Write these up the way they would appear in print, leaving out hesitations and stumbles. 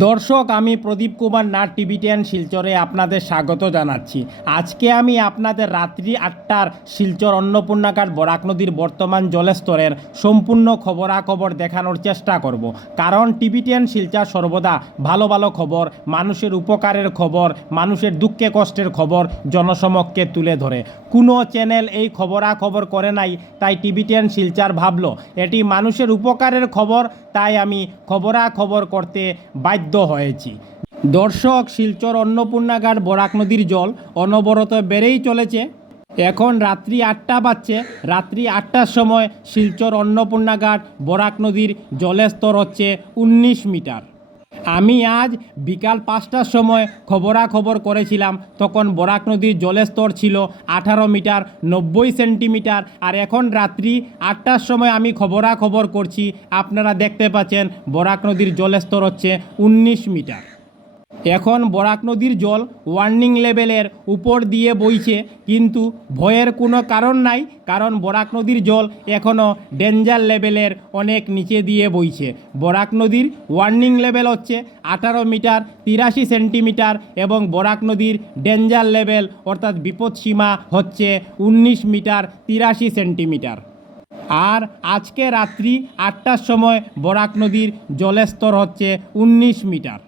দর্শক, আমি প্রদীপ কুমার নাথ টিভি10 শিলচরে আপনাদের স্বাগত জানাচ্ছি। আজকে আমি আপনাদের রাত্রি 8টার শিলচর অন্নপূর্ণাঘাট বরাক নদীর বর্তমান জলস্তরের সম্পূর্ণ খবরাখবর দেখানোর চেষ্টা করব। কারণ টিভি10 শিলচর সর্বদা ভালো ভালো খবর, মানুষের উপকারের খবর, মানুষের দুঃখে কষ্টের খবর জনসমক্ষে তুলে ধরে। কোনো চ্যানেল এই খবরাখবর করে নাই, তাই টিভি10 শিলচর ভাবলো এটি মানুষের উপকারের খবর, তাই আমি খবরাখবর করতে বাধ্য হয়েছি। দর্শক, শিলচর অন্নপূর্ণাঘাট বরাক নদীর জল অনবরত বেড়েই চলেছে। এখন রাত্রি 8টা বাজছে। রাত্রি 8টার সময় শিলচর অন্নপূর্ণাঘাট বরাক নদীর জলের স্তর হচ্ছে 19 মিটার। আমি আজ বিকাল 5টার সময় খবরাখবর করেছিলাম, তখন বরাক নদীর জলের স্তর ছিল 18 মিটার 90 সেন্টিমিটার। আর এখন রাত্রি 8টার সময় আমি খবরাখবর করছি, আপনারা দেখতে পাচ্ছেন বরাক নদীর জলের স্তর হচ্ছে 19 মিটার। এখন বরাক নদীর জল ওয়ার্নিং লেভেলের উপর দিয়ে বইছে, কিন্তু ভয়ের কোনো কারণ নাই, কারণ বরাক নদীর জল এখনও ডেঞ্জার লেভেলের অনেক নিচে দিয়ে বইছে। বরাক নদীর ওয়ার্নিং লেভেল হচ্ছে 18 মিটার 83 সেন্টিমিটার এবং বরাক নদীর ডেঞ্জার লেভেল অর্থাৎ বিপদসীমা হচ্ছে 19 মিটার 83 সেন্টিমিটার। আর আজকে রাত্রি 8টার সময় বরাক নদীর জলের স্তর হচ্ছে 19 মিটার।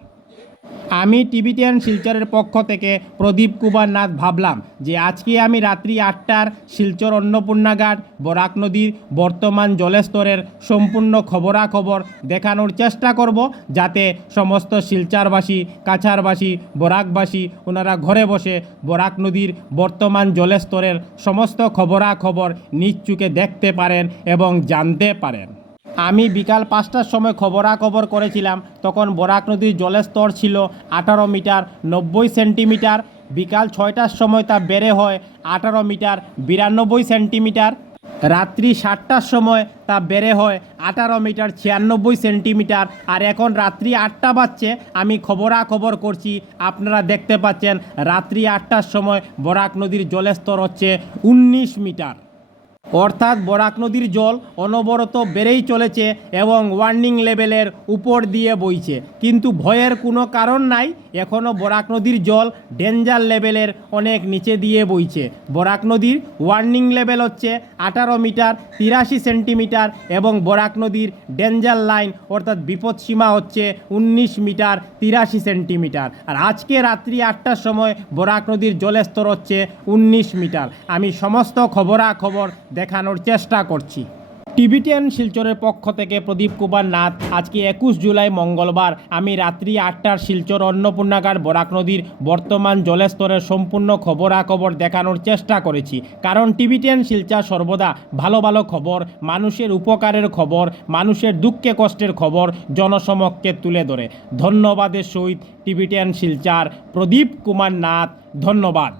আমি টিভি10 শিলচরের পক্ষ থেকে প্রদীপ কুমার নাথ ভাবলাম যে আজকে আমি রাত্রি 8টার শিলচর অন্নপূর্ণাঘাট বরাক নদীর বর্তমান জলস্তরের সম্পূর্ণ খবরাখবর দেখানোর চেষ্টা করব, যাতে সমস্ত শিলচরবাসী, কাছাড়বাসী, বরাকবাসী ওনারা ঘরে বসে বরাক নদীর বর্তমান জলস্তরের সমস্ত খবরাখবর নিজ চোখে দেখতে পারেন এবং জানতে পারেন। আমি বিকাল 5টার সময় খবরাখবর করেছিলাম, তখন বরাক নদীর জলের স্তর ছিল 18 মিটার 90 সেন্টিমিটার। বিকাল 6টার সময় তা বেড়ে হয় 18 মিটার 92 সেন্টিমিটার। রাত্রি 7টার সময় তা বেড়ে হয় 18 মিটার 96 সেন্টিমিটার। আর এখন রাত্রি 8টা বাজছে, আমি খবরাখবর করছি, আপনারা দেখতে পাচ্ছেন রাত্রি 8টার সময় বরাক নদীর জলের স্তর হচ্ছে 19 মিটার। অর্থাৎ বরাক নদীর জল অনবরত বেড়েই চলেছে এবং ওয়ার্নিং লেভেলের উপর দিয়ে বইছে, কিন্তু ভয়ের কোনো কারণ নাই। এখনও বরাক নদীর জল ডেঞ্জার লেভেলের অনেক নিচে দিয়ে বইছে। বরাক নদীর ওয়ার্নিং লেভেল হচ্ছে 18 মিটার 83 সেন্টিমিটার এবং বরাক নদীর ডেঞ্জার লাইন অর্থাৎ বিপদসীমা হচ্ছে 19 মিটার 83 সেন্টিমিটার। আর আজকে রাত্রি 8টার সময় বরাক নদীর জলের স্তর হচ্ছে 19 মিটার। আমি সমস্ত খবরাখবর দেখানোর চেষ্টা করছি। টিভি10 শিলচরের পক্ষ থেকে প্রদীপ কুমার নাথ। আজকে 21 জুলাই মঙ্গলবার আমি রাত্রি 8টার শিলচর অন্নপূর্ণাঘাট বরাক নদীর বর্তমান জলস্তরের সম্পূর্ণ খবরাখবর দেখানোর চেষ্টা করেছি, কারণ টিভি10 শিলচর সর্বদা ভালো ভালো খবর, মানুষের উপকারের খবর, মানুষের দুঃখে কষ্টের খবর জনসমক্ষে তুলে ধরে। ধন্যবাদের সহিত টিভি10 শিলচর প্রদীপ কুমার নাথ। ধন্যবাদ।